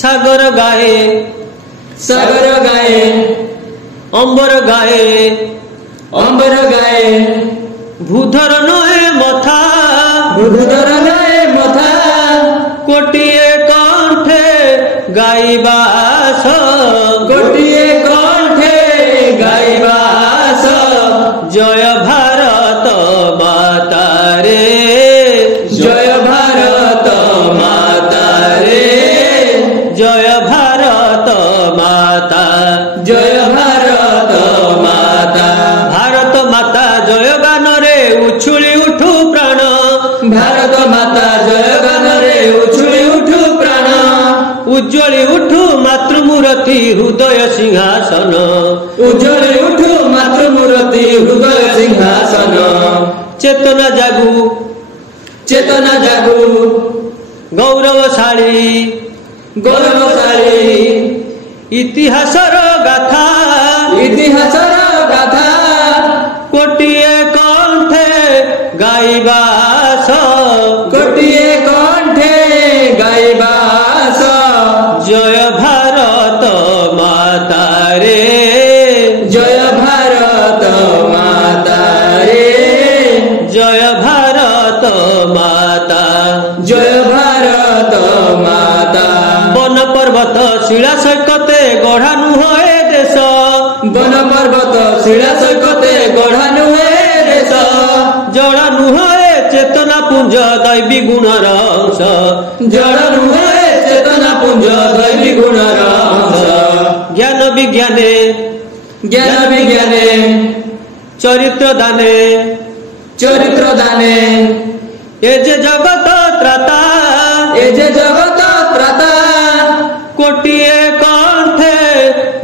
সাগর গায়ে সাগর গায়ে অম্বর গায়ে অম্বর গায়ে ভূধর নহে মথা ভূধর নহে মথা কোটিয়ে কণ্ঠে গাইবাস গোটিয়ে কণ্ঠে গাইবাস জয় ভারত মাতারে জয় ভারত মাতারে জয় ভারত মাতা জয় ভারত মাতা ভারত মাতা জয় গানরে উছুলি উঠু প্রাণ ভারত মাতা জয় গানরে উছুলি উঠু প্রাণ উজ্জ্বলি উঠু মাতৃমূরতি হৃদয় সিংহাসন উজ্জ্বলি উঠু মাতৃমূরতি হৃদয় সিংহাসন চেতনা জাগু চেতনা জাগু গৌরবশালী গৌরবশালী ইতিহাসর গাথা ইতিহাসর গাথা কোটিয়ে কণ্ঠে গাইবাস কোটিয়ে কণ্ঠে গাইবাস জয় ভারত মাতারে জয় ভারত মাতারে জয় ভারত মাতা জয় ভারত মাতা বন পর্বত শিলা সৈকতে গঢ়ানু হয়ে দেশ বন পর্বত শিলা সৈকতে গঢ়ানু হে দেশ জড়ানু হয়ে চেতনা পুঞ্জ দৈবী গুণর অংশ জড়ানু হে চেতনা পুঞ্জ দৈবী গুণর অংশ জ্ঞান বিজ্ঞানে জ্ঞান বিজ্ঞানে চরিত্র দানে চরিত্র দানে এ যে জগত ত্রাতা এ যে জগত ত্রাতা কোটিয়ে কণ্ঠে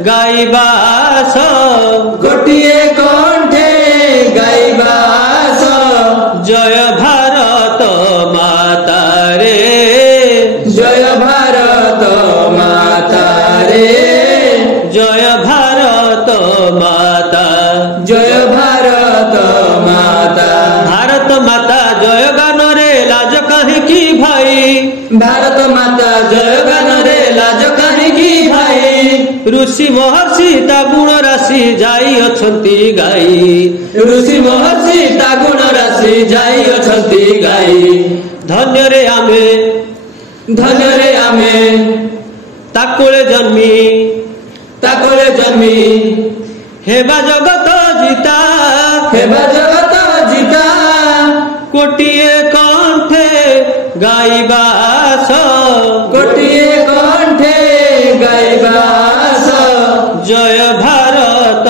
গাইবাস গোটিয়ে কণ্ঠে গাইবাস জয় ভারত মাতারে জয় ভারত মাতারে জয় ভারত মাতা জয় ভারত মাতা ভারত মাতা জয় গানরে লাজ কাহিকি ভাই ভারত মাতা জয় গানরে লাজ কাହିଁକି ଭାଇ ଋଷି ମହର୍ଷି ତା ଗୁଣ ରାଶି ଯାଇ ଅଛନ୍ତି ଗାଇ ଋଷି ମହର୍ଷି ତା ଗୁଣ ରାଶି ଯାଇଅଛନ୍ତି ଗାଇ ଧନ୍ୟରେ ଆମେ ତାକୁଳେ ଜନ୍ମି ତାକଳେ ଜନ୍ମି ହେବା ଜଗତ ଜିତା ହେବା ଜଗତ ଜିତା କୋଟିଏ କଣ୍ଠେ ଗାଇବାସ ଗୋଟିଏ କଣ୍ଠେ ଗାଇବାସ ଜୟ ଭାରତ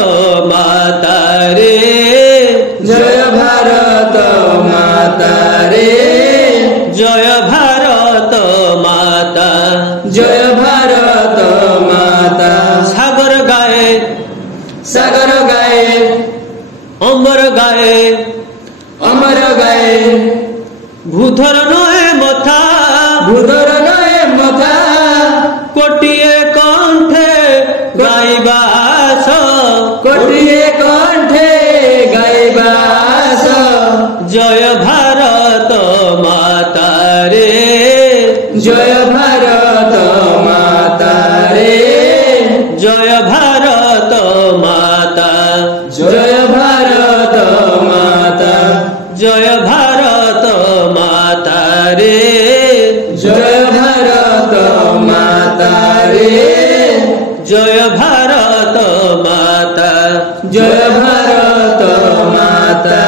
ମାତାରେ ଜୟ ଭାରତ ମାତାରେ ଜୟ ଭାରତ ମାତା ଜୟ ଭାରତ ମାତା ସାଗର ଗାଏ ସାଗର ଗାଏ ଅମର ଗାଏ ଅମର ଗାଏ ଭୂଧର ନহে ମଥା ଭୂଧର ନଏ ମଥା କୋଟିଏ କଣ୍ଠେ ଗାଇବାସ ଗୋଟିଏ କଣ୍ଠେ ଗାଇବାସ ଜୟ ଭାରତ ମାତାରେ ଜୟ ଭାରତ ମାତାରେ ଜୟ ଭାରତ ମାତା ଜୟ ଭାରତ ମାତା ଜୟ ଭାରତ ମାତାରେ ଜୟ ଭାରତ ମାତାରେ ଜୟ ଭାରତ ମାତା ଜୟ ଭାରତ ମାତା